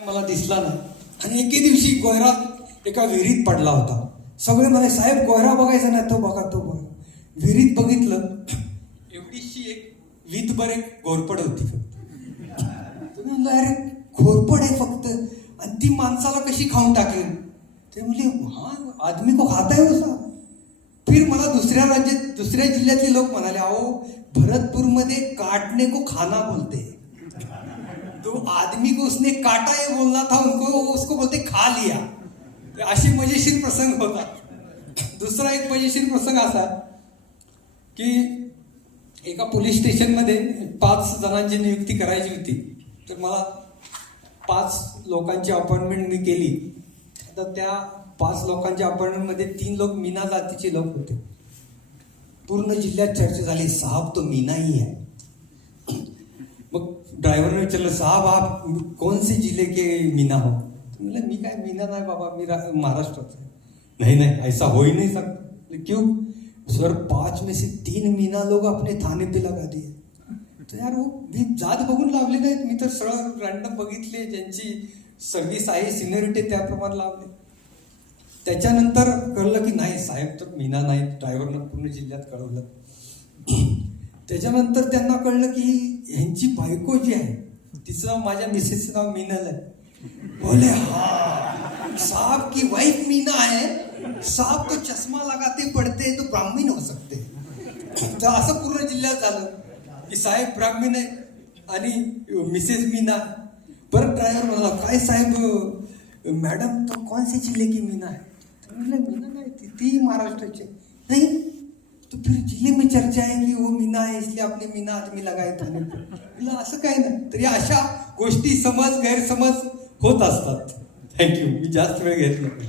मला दिसला नाही. आणि एके दिवशी गोयरा एका विहिरीत पडला होता. सगळे म्हणे साहेब गोयरा बघायचा नाही. तो बघा तो बघा. विहिरीत बघितलं एवढीशी एक वीतभर एक घोरपड होती फक्त. म्हणलं अरे घोरपड आहे फक्त. आणि ती माणसाला कशी खाऊन टाकेल? ते म्हणले हा आदमी को खाता है उसा फिर मला दुसऱ्या राज्यात दुसऱ्या जिल्ह्यातले लोक म्हणाले अहो भरतपूरमध्ये काटणे को खाना बोलते. तो आदमी को उसने काटा ये बोलना था उनको उसको बोलते खा लिया। तर अशी मजेशीर प्रसंग होता। दुसरा एक मजेशीर प्रसंग असा की एका पोलीस स्टेशनमध्ये पाच जणांची नियुक्ती करायची होती. तर मला पाच लोकांची अपॉइंटमेंट मी केली. तर त्या पाच लोकांच्या अपॉइंटमेंटमध्ये तीन लोक मीना जातीचे लोक होते. पूर्ण जिल्ह्यात चर्चा झाली. साहब तो मीनाही आहे. ड्रायव्हरने विचारलं साहब आप कौन से जिले के मीना हो? म्हटलं म्हणलं मी काय मीना नाही बाबा मी महाराष्ट्रात महाराष्ट्राचा आहे." नहीं नहीं ऐसा हो ही नहीं सकता. क्यों? सर पाच में से तीन मीना लोग अपने थाने पे लगा दिए. तर यार हो मी जात बघून लावले नाहीत. मी तर सरळ रॅन्डम बघितले ज्यांची सर्व्हिस आहे सिनियरिटी त्याप्रमाणे लावले. त्याच्यानंतर कळलं की नाही साहेब तर मीना नाही ड्रायव्हरनं पूर्ण जिल्ह्यात कळवलं. त्याच्यानंतर त्यांना कळलं की ह्यांची बायको जी आहे तिचं नाव माझ्या मिसेसचं नाव मीनल आहे. बोले हा साहब की वाईफ मीना है साहब तो चष्मा लगाते पडते तो ब्राह्मीण हो सकते तर असं पूर्ण जिल्ह्यात झालं की साहेब ब्राह्मीण आहे आणि मिसेस मीना. परत ड्रायव्हर म्हणाला काय साहेब मॅडम तो कोणसे जिल्हे की मीना आहे? म्हटलं मीना नाही ती महाराष्ट्राची आहे." नाही तो फिर जिले में चर्चा है कि वो मीना है इसलिए आपने मीना आदमी लगाए थाने पे असं काय ना तरी अशा गोष्टी समज गैरसमज होत असतात. थँक्यू मी जास्त वेळ घेत नाही.